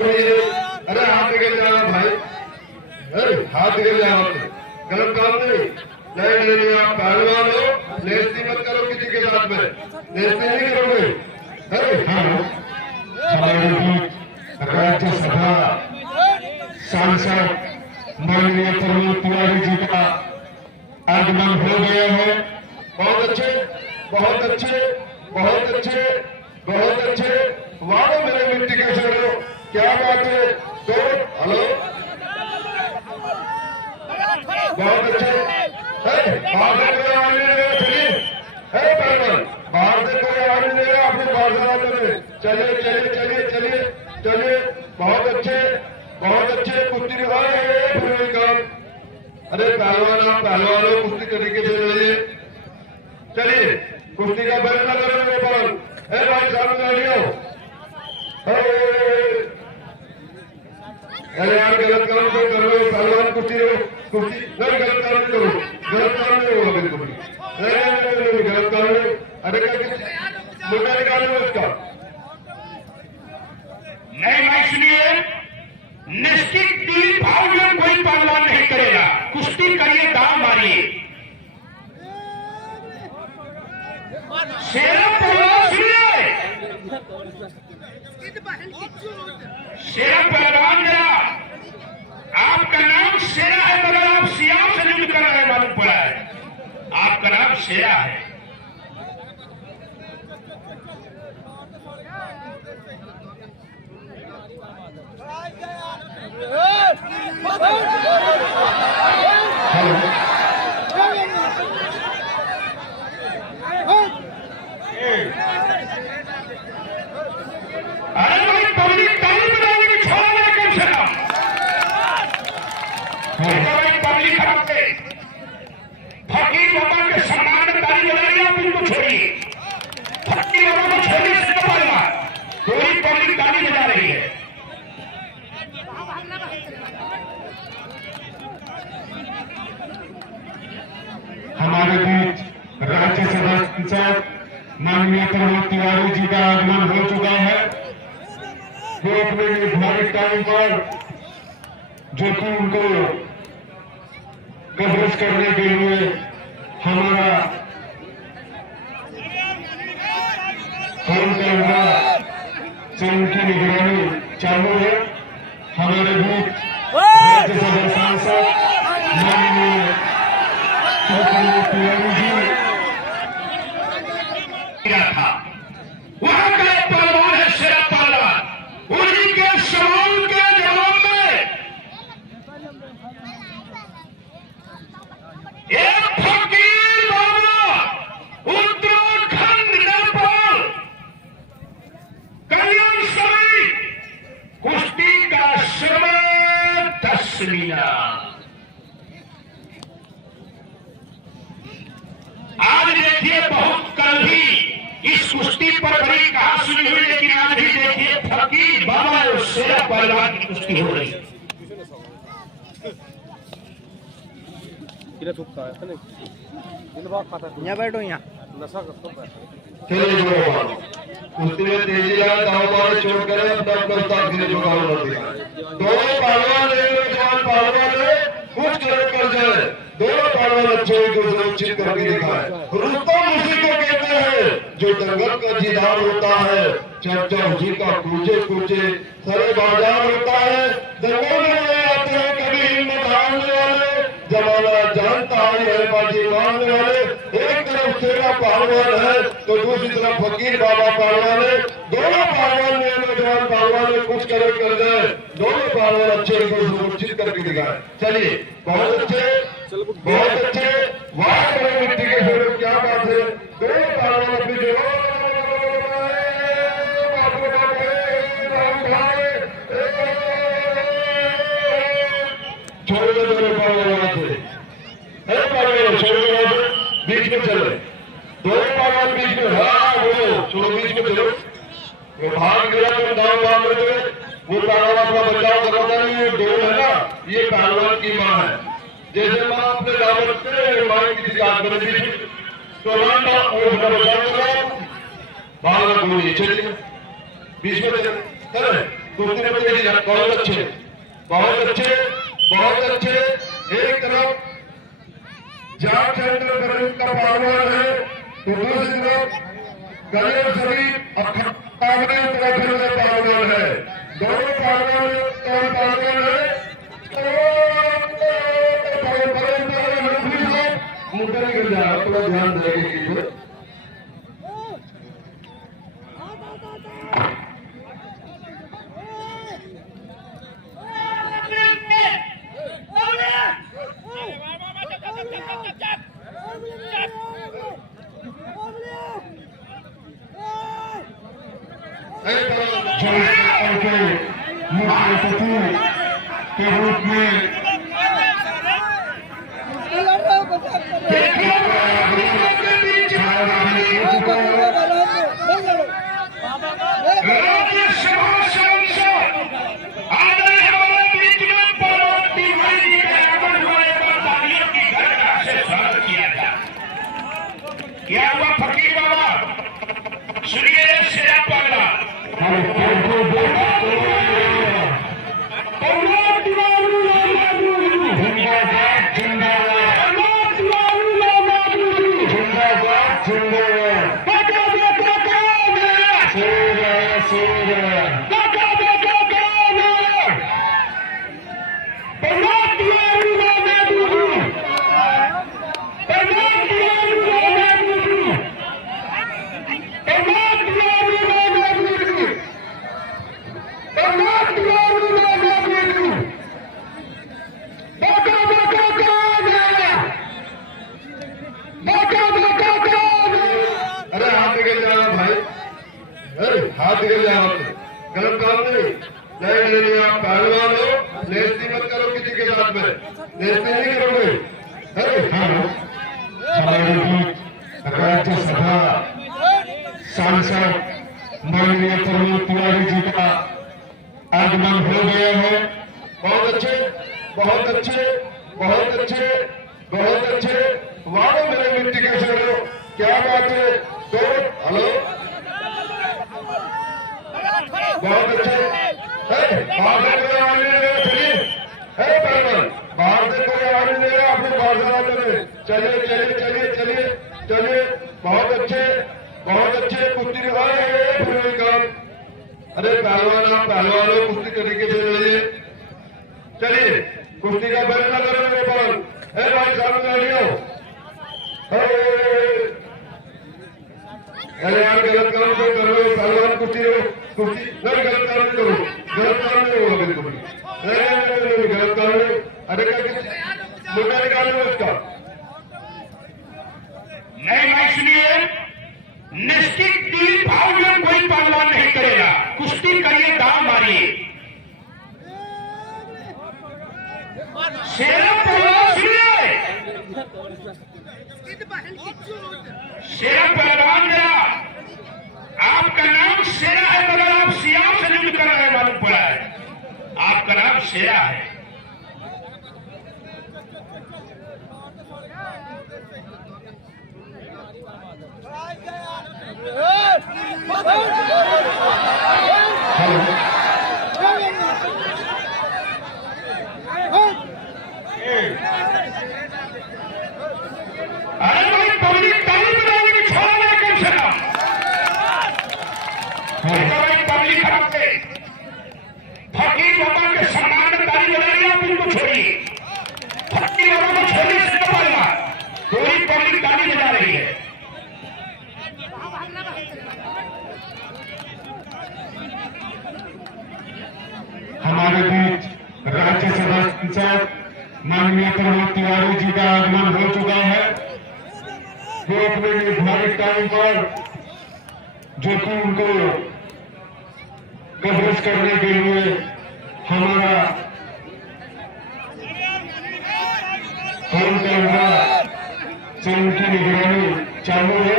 अरे हाथ निकल जाओ भाई, अरे हाथ निकल जाओ, गलत काम नहीं। नहीं आप पहलवान हो, नेस्ती मत करो किसी के साथ में, नेस्ती नहीं करोगे। अरे हाँ, राज्यसभा सांसद माननीय प्रमोद तिवारी जी का आगमन हो गया है। बहुत अच्छे, बहुत अच्छे, बहुत अच्छे, बहुत अच्छे। वालों मेरे मिट्टी के चलो, क्या बात है। तो हेलो, बहुत अच्छे। बाहर से कोई आवाज नहीं देगा, चलिए। बाहर से कोई आवाज नहीं देगा, आपको बाहर से आवाज देंगे। चलिए चलिए चलिए चलिए चलिए, बहुत अच्छे, बहुत अच्छे। कुश्ती निभा रहे हैं काम। अरे पहलवान, आप पहलवान हो, कुश्ती तरीके से लड़िए। चलिए, कुश्ती का बैल लगा रहे हैं। भाई साहब गाड़ियों, अरे यार गलत काम तो कर रहे हो, पहलवान कुश्ती हो, कुश्ती नहीं, गलत काम नहीं करो, गलत काम नहीं होगा बिल्कुल भी। नहीं गलत काम नहीं। अरे क्या मुद्दा निकालो उसका। नहीं भाई सुनिए, निश्चित 3 भाव में कोई पहलवान नहीं करेगा। कुश्ती करिए, दाव मारिए। शेरा पहलवान सुनिए, शेरा पहलवान जरा, आपका नाम शेरा है मगर आप सियाम से नहीं कर रहे, मालूम पड़ा है। आपका नाम शेरा है। अरे भाई पब्लिक ताली बजाने की छोड़ा मेरे कम से कम। भाई पब्लिक खराब से फकीर बाबा के सम्मान में ताली बजाइए, आप उनको छोड़िए। फकीर बाबा को छोड़िए, इसका पहलवा पूरी पब्लिक ताली बजा रही है। हमारे बीच राज्यसभा सांसद माननीय प्रमोद तिवारी जी का आगमन हो चुका है। वो अपने निर्धारित टाइम पर, जो कि उनको कवरेज करने के लिए हमारा काम कैमरा से उनकी निगरानी चालू है। हमारे बीच राज्यसभा सांसद माननीय प्रमोद तिवारी जी था। वहां का एक पहलवान है शेरा पहलवान, उन्हीं के सवाल के जवाब में एक फकीर बाबा उत्तराखंड नेपाल कल्याण समिति कुश्ती का समय 10 मिनट। आज देखिए, बहुत कल भी इस कुश्ती पर बड़ी कहा सुनी हुई, लेकिन आज भी देखिए फकीर बाबा और शेरा पहलवान की कुश्ती हो रही है। यहाँ बैठो, यहाँ चलिए कुश्ती में तेजी लाए, दाव मारे, चोट करे, अपना प्रस्ताव गिरे, जो काम कर दिया। दोनों पहलवान जवान पहलवान कुछ कर जाए, दोनों पहलवान अच्छे को सुरक्षित करके दिखाए। रुस्तम उसी को कहते हैं जो दंगल का दीदार होता है, चर्चा उसी का कूचे कूचे सरे बाजार होता है। दंगल में आते हैं कभी हिम्मत हारने वाले, जमाना जानता है बाजी मारने वाले। एक तरफ शेरा पहलवान है तो दूसरी तरफ फकीर बाबा पहलवान है। दोनों पहलवान ने नौजवान पहलवान ने कुछ करे कर जाए, दोनों पहलवान अच्छे को सुरक्षित करके दिखाए। चलिए, बहुत अच्छे, बहुत अच्छे। वाह बड़े मिट्टी के फिर क्या बात है। दोनों पहलवान अपनी जगह छोड़ दो, दोनों पहलवान से बीच में चले, दोनों पहलवान बीच में। हाँ बोलो, चलो बीच में चलो। वो भाग गया तो दाव मार रहे थे, वो पहलवान अपना बचाव कर रहा था। ये डोल है ना, ये पहलवान की माँ है। जैसे माँ अपने दाव रखते हैं, माँ किसी हाथ में बीच में तो माँ अपना बचाव कर रहा है, भाग बोलिए। चलिए बीच में चले, कुश्ती में तेजी लाए, बहुत अच्छे बहुत अच्छे बहुत अच्छे। एक तरफ झारखंड का पहलवान है तो दूसरी तरफ गलेर शरीफ अखाड़े उत्तराखंड का पहलवान है। दोनों पहलवान है। मुद्दा निकल जा रहा, थोड़ा ध्यान देंगे। मुख्य सचिव के रूप में राज्यसभा सांसद आदरणीय हमारे बीच में पार्वती भाई जी के आगमन होने पर तालियों की गड़गड़ा से स्वागत किया गया। क्या हुआ फकीर बाबा, सुनिए शेरा पगला हाथ निकल जाओ, गलत काम नहीं। आप पहलवान हो, नेस्ती मत करो किसी के साथ में, नेस्ती नहीं करोगे। हमारे राज्यसभा सांसद माननीय प्रमोद तिवारी जी का आगमन हो गया है। बहुत अच्छे बहुत अच्छे बहुत अच्छे बहुत अच्छे। वालों मेरे मिट्टी के शहरों, क्या बात है। दो हेलो बहुत अच्छे। बाहर से कोई आवाज नहीं दे, चलिए बाहर से कोई आवाज नहीं दे, आप लोग बाहर से आवाज दे। चलिए चलिए चलिए चलिए चलिए। बहुत अच्छे कुश्ती निभाए काम। अरे पहलवान, आप पहलवान हो, कुश्ती तरीके से लड़िए। चलिए कुश्ती का बैल न करो मेरे पास। भाई साहब गाड़ियों, अरे यार गलत काम तो कर लो, पहलवान कुश्ती नहीं, गलत काम नहीं करो, गलत काम नहीं होगा बिल्कुल नहीं, गलत काम नहीं। अरे क्या मुद्दा निकालो इसका नहीं। मैं सुनिए, निश्चित दिल भाव में कोई पहलवान नहीं करेगा। कुश्ती करिए, दाम मारिए। शेरा पहलवान सुनिए, शेरा पहलवान जरा, आपका नाम शेरा है मगर आप सियाम से युद्ध कर रहे मालूम पड़ा है। आपका नाम शेरा है। अरे भाई पब्लिक ताली बजाने की छोड़ा नहीं कम से कम। भाई पब्लिक खराब है, फकीर बाबा के सम्मान में ताली बजाइए। आप उनको छोड़िए, फकीर बाबा को छोड़िए, इसका पालना पूरी पब्लिक ताली बजा रही है। हमारे बीच राज्यसभा सांसद माननीय प्रमोद तिवारी जी का आगमन हो चुका है। वो अपने निर्धारित टाइम पर जो टीम को कवरेज करने के लिए हमारा काम कैमरा से उनकी निगरानी चालू है।